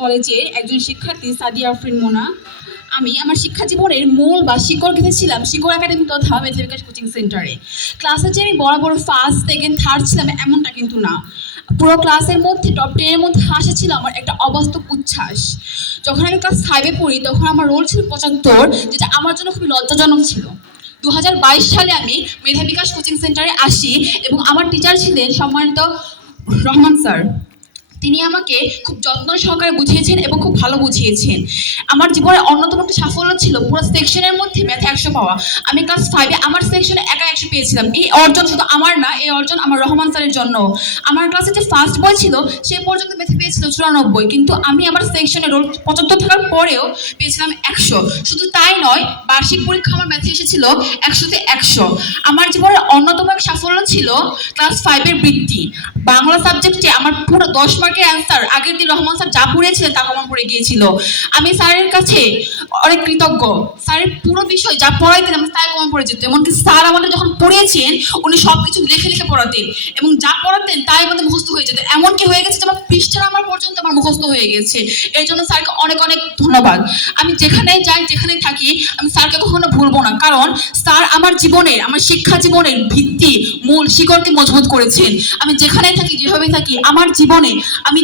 কলেজে একজন শিক্ষার্থী সাদিয়া আফরিন মোনা। আমি আমার শিক্ষা জীবনের মূল বা শিকড় গেঁথেছিলাম শিকড় একাডেমি তথা মেধা বিকাশ কোচিং সেন্টারে। ক্লাসে যে আমি বড় ফার্স্ট সেকেন্ড থার্ড ছিলাম এমনটা কিন্তু না। পুরো ক্লাসের মধ্যে টপ 10 এর মধ্যে আসা ছিল আমার একটা অবাস্তব উচ্ছ্বাস। যখন আমি ক্লাস 5-এ পড়ি তখন আমার রোল ছিল 75, যেটা আমার জন্য খুবই লজ্জাজনক ছিল। 2022 সালে আমি মেধা বিকাশ কোচিং সেন্টারে আসি এবং আমার টিচার ছিলেন সম্মানিত রহমান স্যার। তিনি আমাকে খুব যত্ন সহকারে বুঝিয়েছেন এবং খুব ভালো বুঝিয়েছেন। আমার জীবনের অন্যতম একটা সাফল্য ছিল পুরো সেকশনের মধ্যে ম্যাথে 100 পাওয়া। আমি ক্লাস 5-এ আমার সেকশনে একা 100 পেয়েছিলাম। এই অর্জন শুধু আমার না, এই অর্জন আমার রহমান স্যারের জন্য। আমার ক্লাসে যে ফার্স্ট বয় ছিল সে পর্যন্ত ম্যাথে পেয়েছিল 94, কিন্তু আমি আমার সেকশনে রোল 75 থাকার পরেও পেয়েছিলাম 100। শুধু তাই নয়, বার্ষিক পরীক্ষা আমার ম্যাথে এসেছিল 100-তে 100। আমার জীবনের অন্যতম এক সাফল্য ছিল ক্লাস 5-এর বৃত্তি। বাংলা সাবজেক্টে আমার পুরো 10 মার্কের অ্যান্সার আগের দিন রহমান স্যার যা পড়িয়েছিলেন তা কমন পড়ে গিয়েছিল। আমি স্যারের কাছে অনেক কৃতজ্ঞ। স্যারের পুরো বিষয় যা পড়াইতেন আমার তাই কমন পড়ে যেত। এমনকি স্যার আমাদের যখন পড়িয়েছেন উনি সবকিছু লিখে লিখে পড়াতেন এবং যা পড়াতেন তাই আমাদের মুখস্থ হয়ে যেত। এমনকি হয়ে গেছে যে আমার পৃষ্ঠা আমার পর্যন্ত আমার মুখস্থ হয়ে গেছে। এর জন্য স্যারকে অনেক অনেক ধন্যবাদ। আমি যেখানেই যাই যেখানেই থাকি আমি স্যারকে কখনো ভুলবো না, কারণ স্যার আমার জীবনের, আমার শিক্ষা জীবনের ভিত্তি মূল শিকড়কে মজবুত করেছেন। আমি যেখানেই থাকি যেভাবে থাকি আমার জীবনে আমি